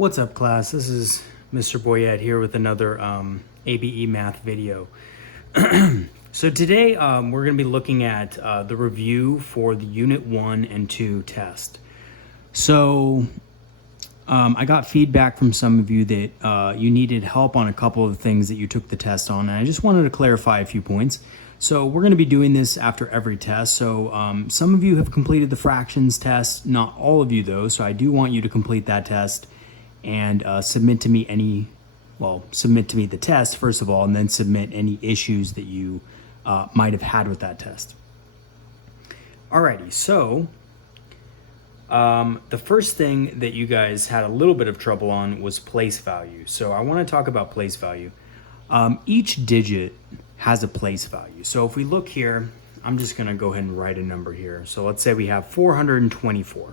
What's up, class? This is Mr. Boyette here with another ABE math video. So today we're going to be looking at the review for the Unit 1 and 2 test. So I got feedback from some of you that you needed help on a couple of things that you took the test on, and I just wanted to clarify a few points. So we're going to be doing this after every test. So some of you have completed the fractions test, not all of you though, so I do want you to complete that test and submit to me the test first of all, and then submit any issues that you might have had with that test. Alrighty, so the first thing that you guys had a little bit of trouble on was place value. So I want to talk about place value. Each digit has a place value. So if we look here, I'm just going to go ahead and write a number here. So let's say we have 424.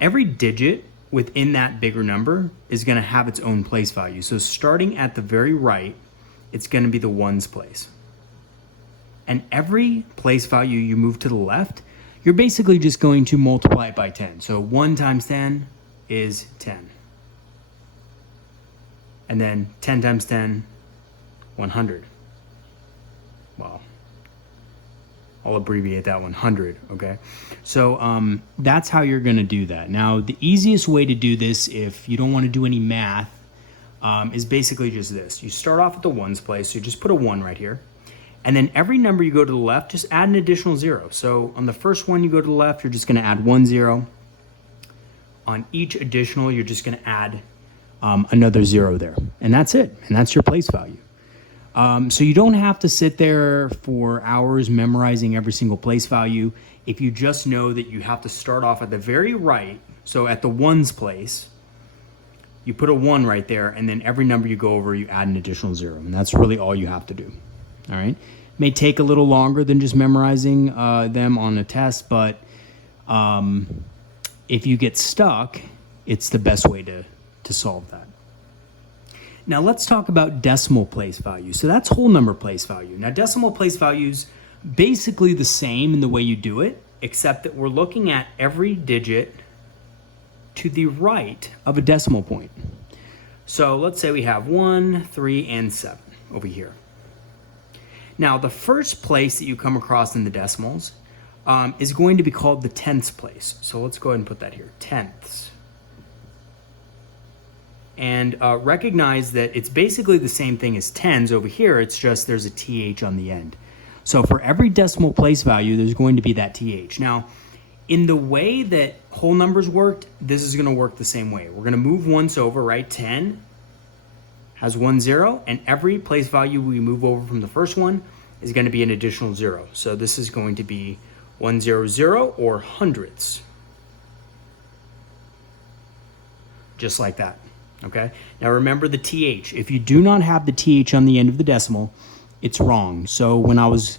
Every digit within that bigger number is going to have its own place value. So starting at the very right, it's going to be the ones place. And every place value you move to the left, you're basically just going to multiply it by 10. So 1 times 10 is 10. And then 10 times 10, 100. Well, I'll abbreviate that 100, okay? So that's how you're gonna do that. Now, the easiest way to do this, if you don't wanna do any math, is basically just this. You start off at the ones place, so you just put a 1 right here. And then every number you go to the left, just add an additional 0. So on the first one you go to the left, you're just gonna add 1 0. On each additional, you're just gonna add another 0 there. And that's it, and that's your place value. So you don't have to sit there for hours memorizing every single place value. If you just know that you have to start off at the very right, so at the ones place, you put a 1 right there, and then every number you go over, you add an additional 0. And that's really all you have to do. All right. May take a little longer than just memorizing them on a test, but if you get stuck, it's the best way to solve that. Now let's talk about decimal place value. So that's whole number place value. Now decimal place value is basically the same in the way you do it, except that we're looking at every digit to the right of a decimal point. So let's say we have 1, 3, and 7 over here. Now the first place that you come across in the decimals is going to be called the tenths place. So let's go ahead and put that here, tenths. And recognize that it's basically the same thing as tens over here, it's just there's a TH on the end. So for every decimal place value, there's going to be that TH. Now, in the way that whole numbers worked, this is gonna work the same way. We're gonna move once over, right? 10 has 1 0, and every place value we move over from the first one is gonna be an additional 0. So this is going to be 100 or hundredths. Just like that. Okay. Now remember the TH. If you do not have the TH on the end of the decimal, it's wrong. So when I was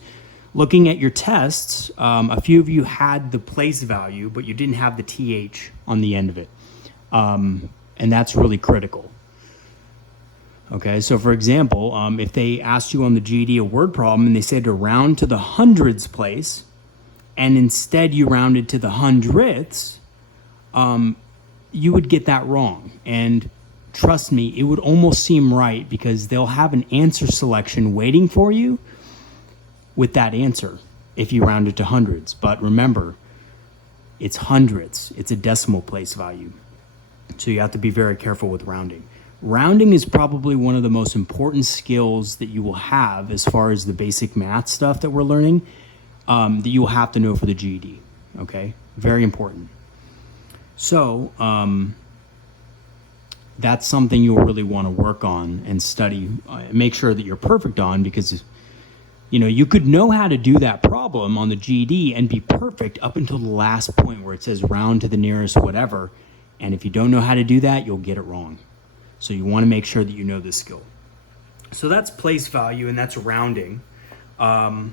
looking at your tests, a few of you had the place value, but you didn't have the TH on the end of it. And that's really critical. Okay. So for example, if they asked you on the GED a word problem and they said to round to the hundreds place, and instead you rounded to the hundredths, you would get that wrong. And trust me, it would almost seem right because they'll have an answer selection waiting for you with that answer if you round it to hundreds. But remember, it's hundredths. It's a decimal place value. So you have to be very careful with rounding. Rounding is probably one of the most important skills that you will have as far as the basic math stuff that we're learning, that you will have to know for the GED, okay? Very important. So, that's something you'll really want to work on and study, make sure that you're perfect on, because you could know how to do that problem on the GED and be perfect up until the last point where it says round to the nearest whatever, and if you don't know how to do that, you'll get it wrong. So you want to make sure that you know this skill. So that's place value, and that's rounding. Now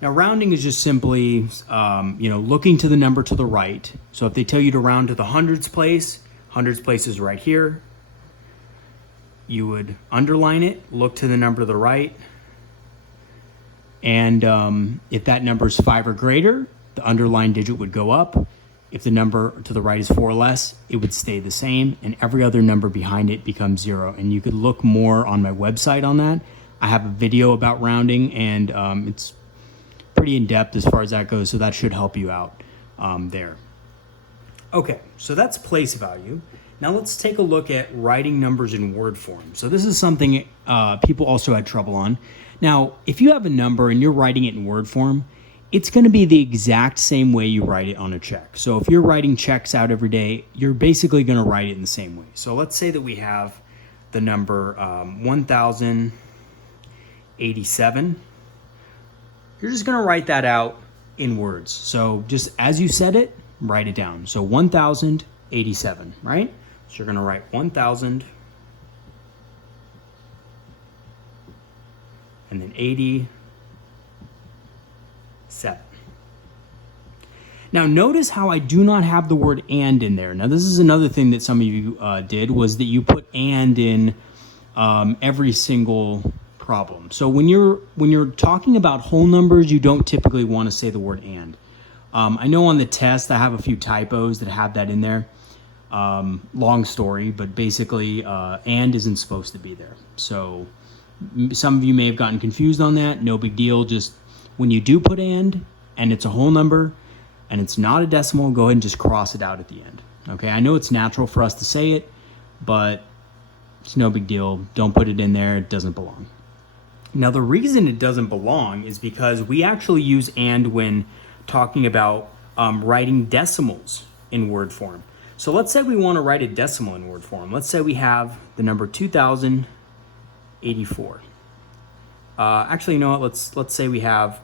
rounding is just simply looking to the number to the right. So if they tell you to round to the hundreds place is right here. You would underline it, look to the number to the right, and if that number is 5 or greater, the underlined digit would go up. If the number to the right is 4 or less, it would stay the same, and every other number behind it becomes 0. And you could look more on my website on that. I have a video about rounding, and it's pretty in-depth as far as that goes, so that should help you out there. Okay, so that's place value. Now let's take a look at writing numbers in word form. So this is something people also had trouble on. Now, if you have a number and you're writing it in word form, it's going to be the exact same way you write it on a check. So if you're writing checks out every day, you're basically going to write it in the same way. So let's say that we have the number 1,087. You're just going to write that out in words. So just as you said it, write it down. So 1,087, right? So you're going to write 1,000 and then 87. Now notice how I do not have the word and in there. Now this is another thing that some of you did, was that you put and in every single problem. So when you're talking about whole numbers, you don't typically want to say the word and. I know on the test I have a few typos that have that in there. Long story, but basically and isn't supposed to be there. So some of you may have gotten confused on that. No big deal. Just when you do put and it's a whole number and it's not a decimal, go ahead and just cross it out at the end. Okay, I know it's natural for us to say it, but it's no big deal. Don't put it in there. It doesn't belong. Now the reason it doesn't belong is because we actually use and when talking about writing decimals in word form. So let's say we want to write a decimal in word form. Let's say we have the number 2,084. Actually, you know what? Let's say we have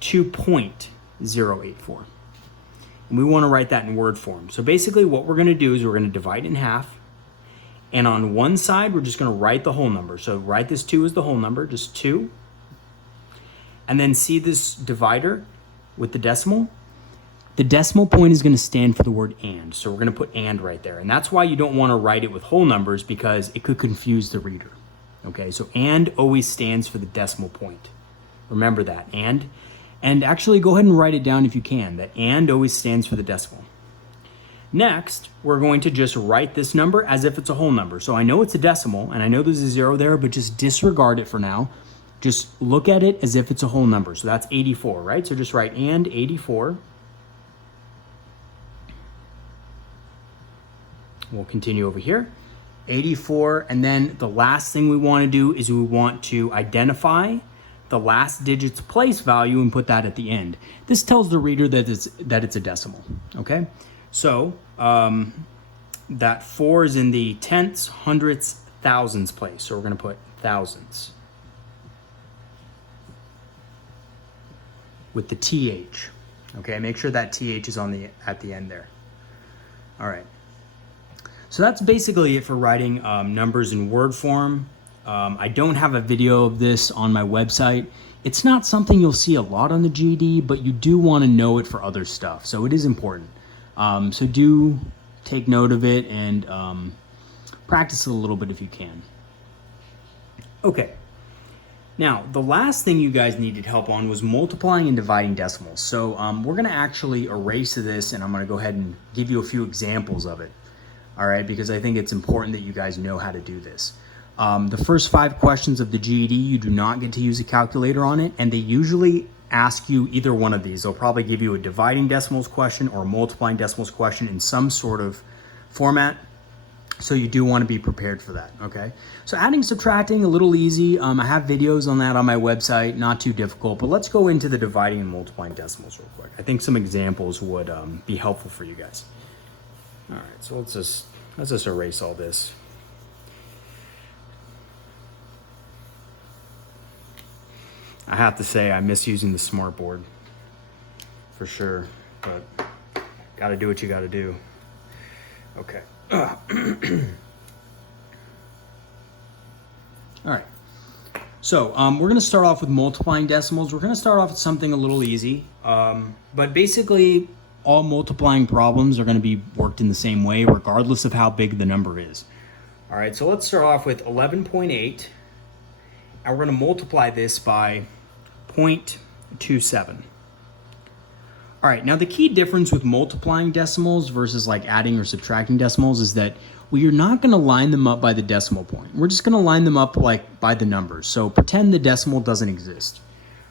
2.084. And we want to write that in word form. So basically what we're going to do is we're going to divide it in half. And on one side, we're just going to write the whole number. So write this 2 as the whole number, just 2. And then see this divider with the decimal? The decimal point is going to stand for the word and. So we're going to put and right there. And that's why you don't want to write it with whole numbers, because it could confuse the reader. Okay, so and always stands for the decimal point. Remember that, and actually go ahead and write it down if you can, that and always stands for the decimal. Next, we're going to just write this number as if it's a whole number. So I know it's a decimal, and I know there's a 0 there, but just disregard it for now. Just look at it as if it's a whole number. So that's 84, right? So just write and 84. We'll continue over here. 84, and then the last thing we want to do is we want to identify the last digit's place value and put that at the end. This tells the reader that it's a decimal, okay? So that 4 is in the tenths, hundredths, thousands place. So we're going to put thousands with the TH. Okay, make sure that TH is at the end there. All right. So that's basically it for writing numbers in word form. I don't have a video of this on my website. It's not something you'll see a lot on the GED, but you do want to know it for other stuff. So it is important. So do take note of it and practice it a little bit if you can. Okay. Now, the last thing you guys needed help on was multiplying and dividing decimals. So we're going to actually erase this, and I'm going to go ahead and give you a few examples of it. All right, because I think it's important that you guys know how to do this. The first 5 questions of the GED, you do not get to use a calculator on it, and they usually ask you either one of these. They'll probably give you a dividing decimals question or a multiplying decimals question in some sort of format. So you do want to be prepared for that, okay? So adding, subtracting, a little easy. I have videos on that on my website, not too difficult, but let's go into the dividing and multiplying decimals real quick. I think some examples would be helpful for you guys. All right, so let's just erase all this. I have to say I miss using the smartboard for sure, but gotta do what you gotta do. Okay. All right. So we're gonna start off with multiplying decimals. We're gonna start off with something a little easy, but basically all multiplying problems are going to be worked in the same way, regardless of how big the number is. All right, so let's start off with 11.8, and we're going to multiply this by 0.27. All right, now the key difference with multiplying decimals versus like adding or subtracting decimals is that we are not going to line them up by the decimal point. We're just going to line them up like by the numbers. So pretend the decimal doesn't exist.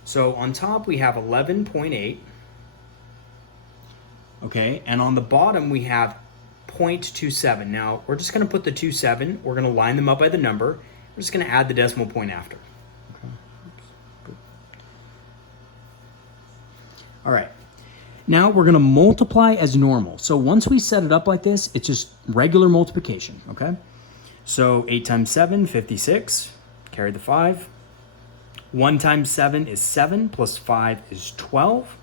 So on top we have 11.8, okay, and on the bottom we have 0.27. Now we're just going to put the 27, we're going to line them up by the number, we're just going to add the decimal point after. Okay. All right. Now we're going to multiply as normal. So once we set it up like this, it's just regular multiplication, okay? So 8 times 7, 56, carry the 5. 1 times 7 is 7, plus 5 is 12,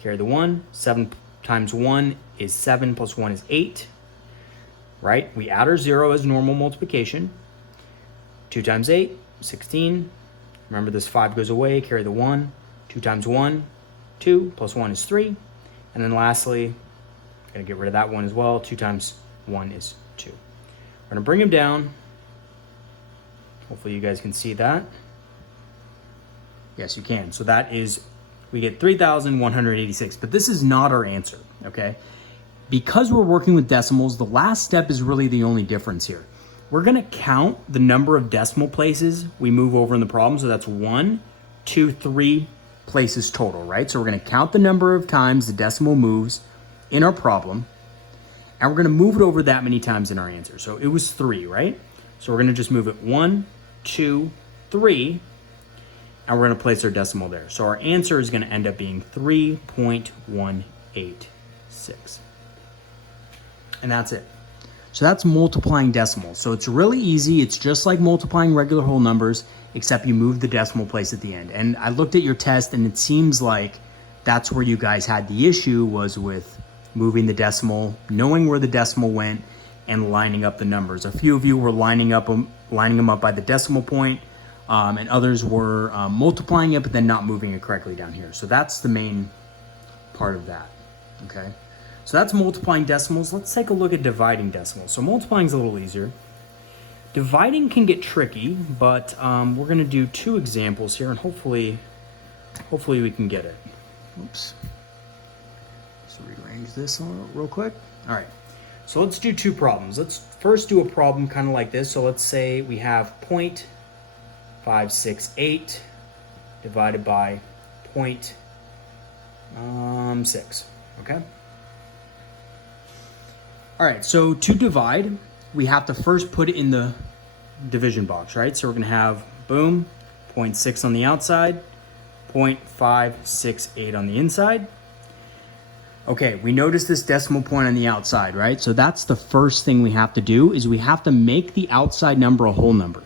carry the 1. 7 times 1 is 7, plus 1 is 8, right? We add our 0 as normal multiplication. 2 times 8, 16. Remember this 5 goes away, carry the 1. 2 times 1, 2, plus 1 is 3. And then lastly, I'm going to get rid of that 1 as well. 2 times 1 is 2. We're going to bring them down. Hopefully you guys can see that. Yes, you can. So that is, we get 3,186. But this is not our answer, okay? Because we're working with decimals, the last step is really the only difference here. We're going to count the number of decimal places we move over in the problem. So that's 1, 2, 3 places total, right? So we're going to count the number of times the decimal moves in our problem, and we're going to move it over that many times in our answer. So it was 3, right? So we're going to just move it 1, 2, 3, and we're going to place our decimal there. So our answer is going to end up being 3.186. And that's it. So that's multiplying decimals. So it's really easy. It's just like multiplying regular whole numbers, except you move the decimal place at the end. And I looked at your test, and it seems like that's where you guys had the issue, was with moving the decimal, knowing where the decimal went, and lining up the numbers. A few of you were lining them up by the decimal point, and others were multiplying it, but then not moving it correctly down here. So that's the main part of that, okay? So that's multiplying decimals. Let's take a look at dividing decimals. So multiplying is a little easier. Dividing can get tricky, but we're going to do 2 examples here, and hopefully we can get it. Oops. Let's rearrange this real quick. All right. So let's do 2 problems. Let's first do a problem kind of like this. So let's say we have 0.568 divided by 0.6. Okay. All right, so to divide, we have to first put it in the division box, right? So we're going to have, boom, 0.6 on the outside, 0.568 on the inside. Okay, we notice this decimal point on the outside, right? So that's the first thing we have to do, is we have to make the outside number a whole number.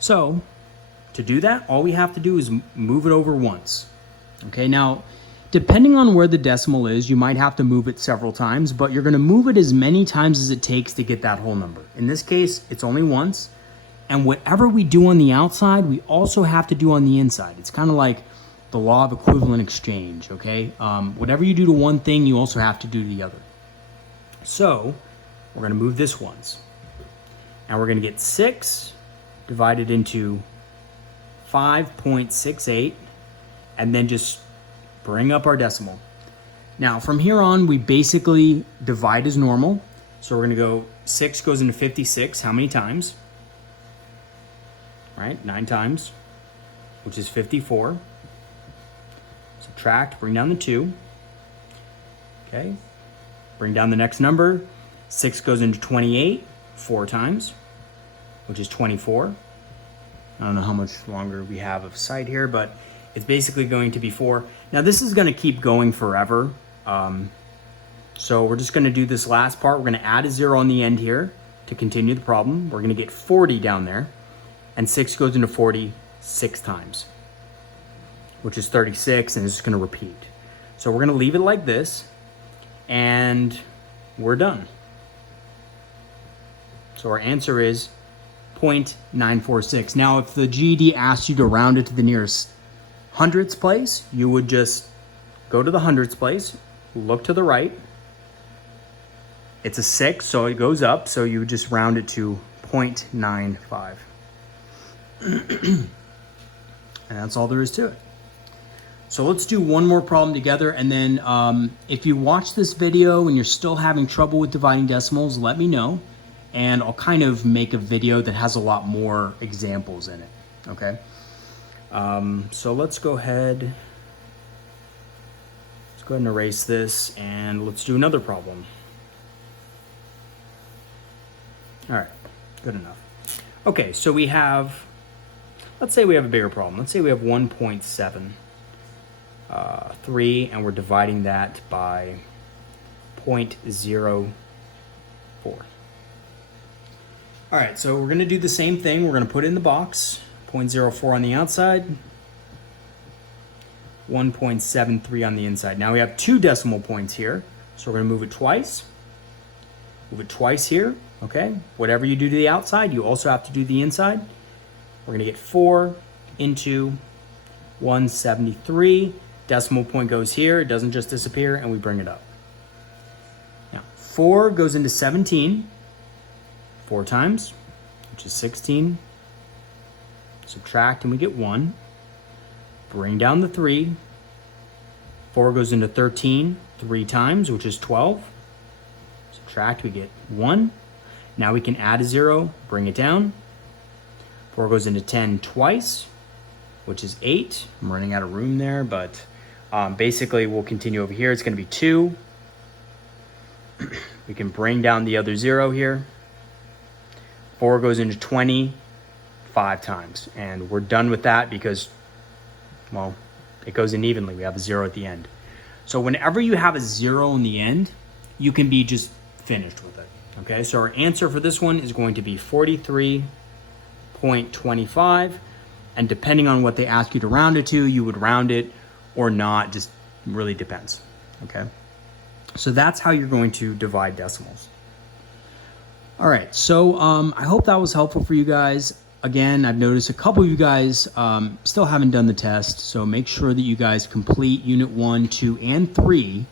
So to do that, all we have to do is move it over once. Okay, now, depending on where the decimal is, you might have to move it several times, but you're going to move it as many times as it takes to get that whole number. In this case, it's only once. And whatever we do on the outside, we also have to do on the inside. It's kind of like the law of equivalent exchange, okay? Whatever you do to one thing, you also have to do to the other. So we're going to move this once. And we're going to get 6 divided into 5.68, and then just bring up our decimal. Now, from here on, we basically divide as normal. So we're going to go, 6 goes into 56. How many times? Right, 9 times, which is 54. Subtract, bring down the 2. Okay, bring down the next number. 6 goes into 28, 4 times, which is 24. I don't know how much longer we have of sight here, but it's basically going to be 4. Now this is going to keep going forever. So we're just going to do this last part. We're going to add a 0 on the end here to continue the problem. We're going to get 40 down there. And 6 goes into 40 6 times, which is 36, and it's just going to repeat. So we're going to leave it like this, and we're done. So our answer is 0.946. Now, if the GED asked you to round it to the nearest hundredths place, you would just go to the hundredths place, look to the right. It's a 6, so it goes up, so you would just round it to 0.95. And that's all there is to it. So let's do one more problem together, and then if you watch this video and you're still having trouble with dividing decimals, let me know, and I'll kind of make a video that has a lot more examples in it, okay? So let's go ahead and erase this, and let's do another problem. All right, good enough. Okay, so we have, let's say we have a bigger problem. Let's say we have 1.73, and we're dividing that by 0.04. All right, so we're gonna do the same thing. We're gonna put it in the box, 0.04 on the outside, 1.73 on the inside. Now we have 2 decimal points here, so we're gonna move it twice here, okay? Whatever you do to the outside, you also have to do the inside. We're gonna get 4 into 173. Decimal point goes here, it doesn't just disappear, and we bring it up. Now, 4 goes into 17, 4 times, which is 16. Subtract, and we get 1. Bring down the 3. 4 goes into 13, 3 times, which is 12. Subtract, we get 1. Now we can add a 0, bring it down. 4 goes into 10 twice, which is 8. I'm running out of room there, but basically we'll continue over here. It's going to be 2. We can bring down the other 0 here. 4 goes into 20 5 times, and we're done with that because, well, it goes in evenly. We have a 0 at the end. So whenever you have a 0 in the end, you can be just finished with it. Okay, so our answer for this one is going to be 43.25, and depending on what they ask you to round it to, you would round it or not, just really depends. Okay, so that's how you're going to divide decimals. All right, so I hope that was helpful for you guys. Again, I've noticed a couple of you guys still haven't done the test, so make sure that you guys complete Unit 1, 2, and 3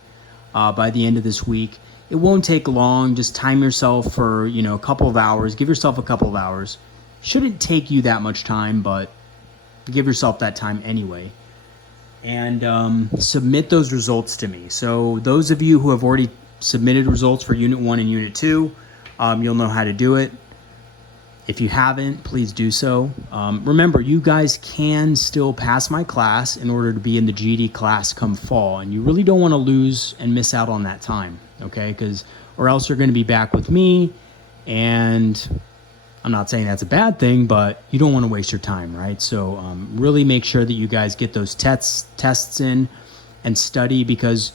by the end of this week. It won't take long. Just time yourself for, a couple of hours. Give yourself a couple of hours. Shouldn't take you that much time, but give yourself that time anyway. And submit those results to me. So those of you who have already submitted results for Unit 1 and Unit 2, you'll know how to do it. If you haven't, please do so. Remember, you guys can still pass my class in order to be in the GED class come fall, and you really don't want to lose and miss out on that time, okay? Or else you're going to be back with me, and I'm not saying that's a bad thing, but you don't want to waste your time, right? So really make sure that you guys get those tests in and study, because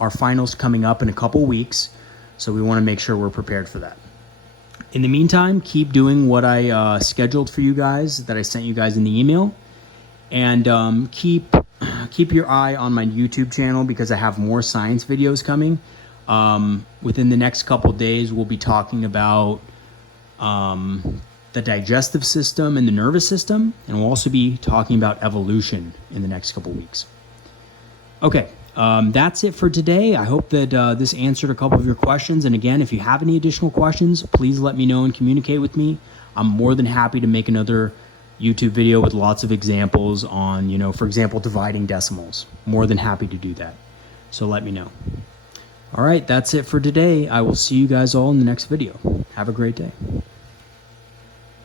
our finals coming up in a couple weeks, so we want to make sure we're prepared for that. In the meantime, keep doing what I scheduled for you guys, that I sent you guys in the email, and keep your eye on my YouTube channel, because I have more science videos coming. Within the next couple days, we'll be talking about the digestive system and the nervous system, and we'll also be talking about evolution in the next couple weeks. Okay. That's it for today. I hope that this answered a couple of your questions. And again, if you have any additional questions, please let me know and communicate with me. I'm more than happy to make another YouTube video with lots of examples on, for example, dividing decimals. More than happy to do that. So let me know. All right, that's it for today. I will see you guys all in the next video. Have a great day.